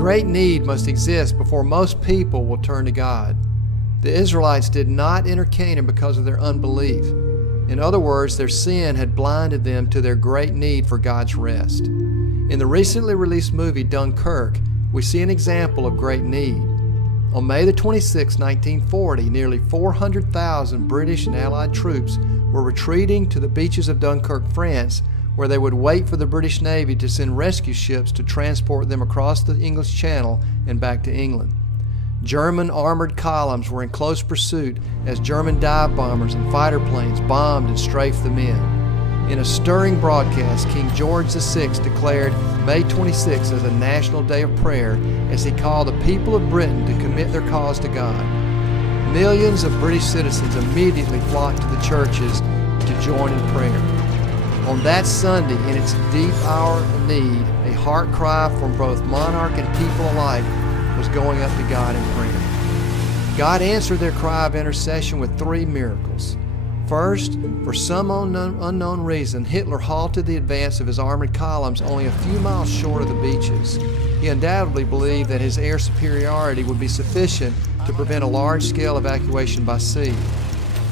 great need must exist before most people will turn to God. The Israelites did not enter Canaan because of their unbelief. In other words, their sin had blinded them to their great need for God's rest. In the recently released movie Dunkirk, we see an example of great need. On May the 26, 1940, nearly 400,000 British and Allied troops were retreating to the beaches of Dunkirk, France, where they would wait for the British Navy to send rescue ships to transport them across the English Channel and back to England. German armored columns were in close pursuit as German dive bombers and fighter planes bombed and strafed the men. In a stirring broadcast, King George VI declared May 26 as a national day of prayer as he called the people of Britain to commit their cause to God. Millions of British citizens immediately flocked to the churches to join in prayer. On that Sunday, in its deep hour of need, a heart cry from both monarch and people alike was going up to God in prayer. God answered their cry of intercession with 3 miracles. First, for some unknown reason, Hitler halted the advance of his armored columns only a few miles short of the beaches. He undoubtedly believed that his air superiority would be sufficient to prevent a large-scale evacuation by sea.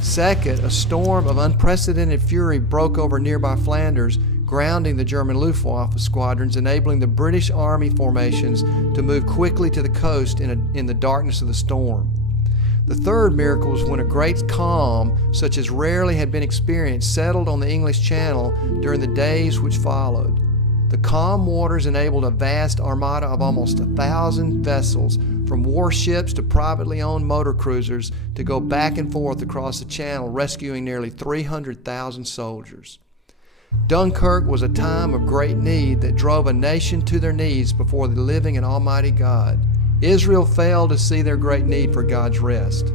Second, a storm of unprecedented fury broke over nearby Flanders, grounding the German Luftwaffe squadrons, enabling the British Army formations to move quickly to the coast in the darkness of the storm. The third miracle was when a great calm, such as rarely had been experienced, settled on the English Channel during the days which followed. The calm waters enabled a vast armada of almost 1,000 vessels, from warships to privately owned motor cruisers, to go back and forth across the Channel, rescuing nearly 300,000 soldiers. Dunkirk was a time of great need that drove a nation to their knees before the living and almighty God. Israel failed to see their great need for God's rest.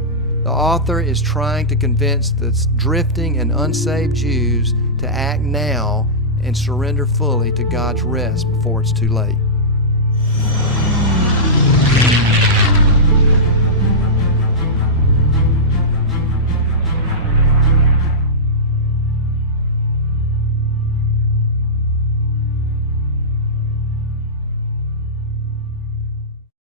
The author is trying to convince the drifting and unsaved Jews to act now and surrender fully to God's rest before it's too late.